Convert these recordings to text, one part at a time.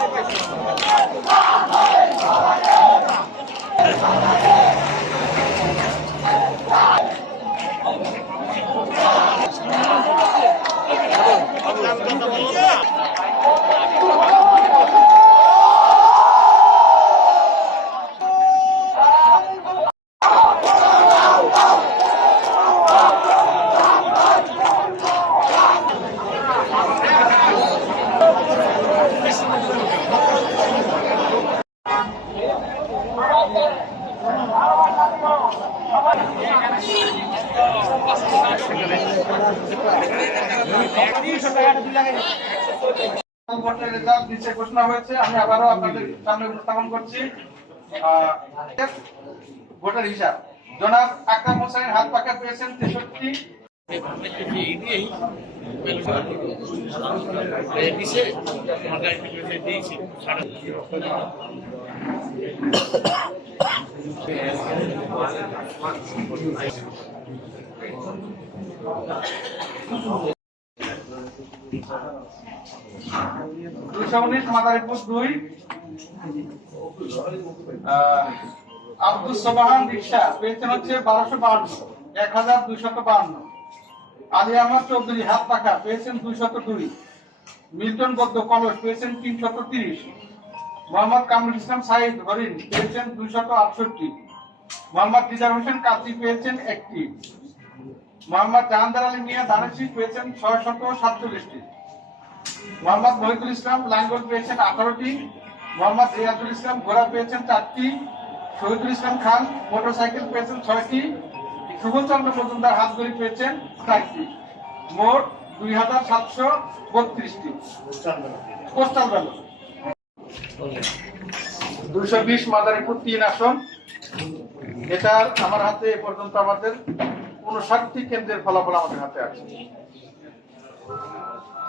ভোটের রেজাল্ট ঘোষণা হয়েছে আমি আবারও আপনাদের সামনে উপস্থাপন করছি ভোটের হিসাব জনাব আকরাম হাত পাকা পেয়েছেন তেষট্টি দুইশো উনিশ মাদারীপুর দুই পেয়েছেন হচ্ছে বারোশো এক হাজার দুইশত হাত পাখা, পেয়েছেন দুইশত দুই মিল্টন বদ্দ কলস, পেয়েছেন তিনশত তিরিশ। মোহাম্মদ কামরুল ইসলাম সাইদ হরিণ পেয়েছেন দুইশত আটষট্টি। মোহাম্মদ দিদার হোসেন কাজী পেয়েছেন একটি। মোহাম্মদ জাহানদার আলী মিয়া দানেশি পেয়েছেন ছয় শত সাতচল্লিশটি। মোহাম্মদ মহিদুল ইসলাম লাঙ্গল পেয়েছেন আঠারোটি। মোহাম্মদ রিয়াজুল ইসলাম ঘোড়া পেয়েছেন চারটি। শহীদুল ইসলাম খান মোটরসাইকেল পেয়েছেন ছয়টি। সুবলচন্দ্র মজুমদার হাতগড়ি পেয়েছেন চারটি। মোট দুই হাজার সাতশো বত্রিশটি। Postal ballot. দুইশো বিশ মাদারীপুর তিন আসন। এটার আমার হাতে এ পর্যন্ত আমাদের উনষাটটি কেন্দ্রের ফলাফল আমাদের হাতে আছে।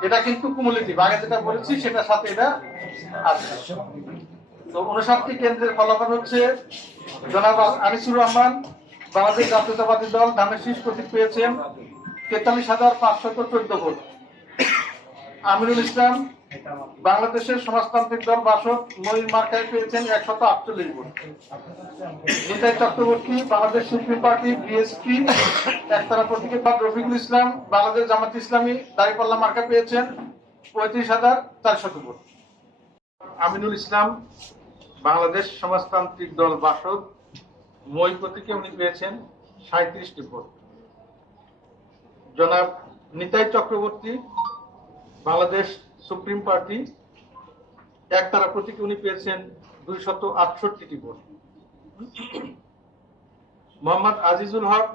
এটা কিন্তু কুমুলেটিভ আগে যেটা বলেছি সেটার সাথে এটা আছে। তো উনষাটটি কেন্দ্রের ফলাফল হচ্ছে জনাব আনিসুর রহমান, বাংলাদেশ জাতীয়তাবাদী দল ধানের শীষ প্রতীক পেয়েছেন তেতাল্লিশ হাজার পাঁচশত চোদ্দ ভোট। আমিরুল ইসলাম বাংলাদেশের সমাজতান্ত্রিক দল বাসক ময়ূর মার্কায় পেয়েছেন একশত আটচল্লিশ vote. Nitai Chakraborty, Bangladesh supreme party BSP একতারা প্রতীকে রফিকুল ইসলাম, বাংলাদেশ জামাত ইসলামী দাঁড়িপাল্লা মার্কা পেয়েছেন পঁয়ত্রিশ হাজার চারশত ভোট। আমিনুল ইসলাম, বাংলাদেশ সমাজতান্ত্রিক দল বাসদ মই প্রতীকে উনি পেয়েছেন সাঁত্রিশটি ভোট। জনাব নিতাই চক্রবর্তী, বাংলাদেশ সুপ্রিম পার্টি একতারা প্রতীকে উনি পেয়েছেন দুইশত আটষট্টিটি ভোট। মোহাম্মদ আজিজুল হক,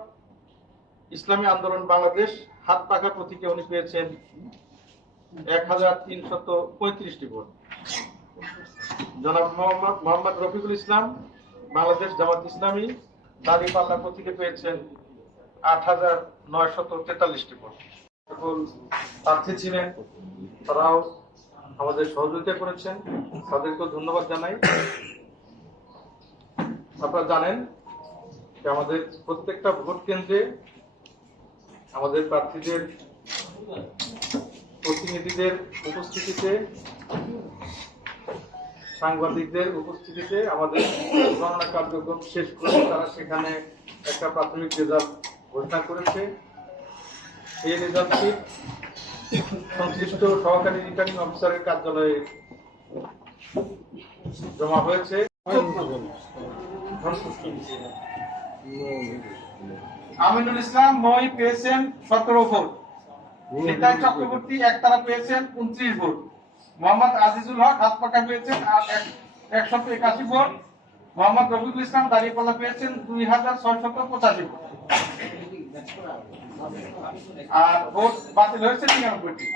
ইসলামী আন্দোলন বাংলাদেশ, হাত পাখা প্রতীকে উনি পেয়েছেন এক হাজার তিনশত পঁয়ত্রিশটি ভোট। জনাব মোহাম্মদ মোহাম্মদ রফিকুল ইসলাম, বাংলাদেশ জামাত ইসলামী, দাড়ি পাল্লা প্রতীকে পেয়েছেন আট হাজার নয়শত তেতাল্লিশটি ভোট। প্রার্থী ছিলেন। তারাও আমাদের সহযোগিতা করেছেন। তাদেরকেও ধন্যবাদ জানাই। আপনারা জানেন যে আমাদের প্রত্যেকটা ভোট কেন্দ্রে আমাদের প্রার্থীদের, প্রতিনিধিদের উপস্থিতিতে, সাংবাদিকদের উপস্থিতিতে আমাদের গণনা কার্যক্রম শেষ করে তারা সেখানে একটা প্রাথমিক রেজাল্ট ঘোষণা করেছে। এই রেজাল্টটি সংশ্লিষ্ট সহকারী রিটার্নিং অফিসারের কার্যালয়ে জমা হয়েছে। আমিনুল ইসলাম মই পেয়েছেন সতেরো ভোট। নিতাই চক্রবর্তী একতারা পেয়েছেন উনত্রিশ ভোট। মোহাম্মদ আজিজুল হক হাত পাকা পেয়েছেন একশত একাশি ভোট। মোহাম্মদ রফিকুল ইসলাম দাঁড়িয়েপাল্লা পেয়েছেন দুই হাজার ছয়শত পঁচাশি ভোট। আর ভোট বাতিল হয়েছে নিরানব্বইটি।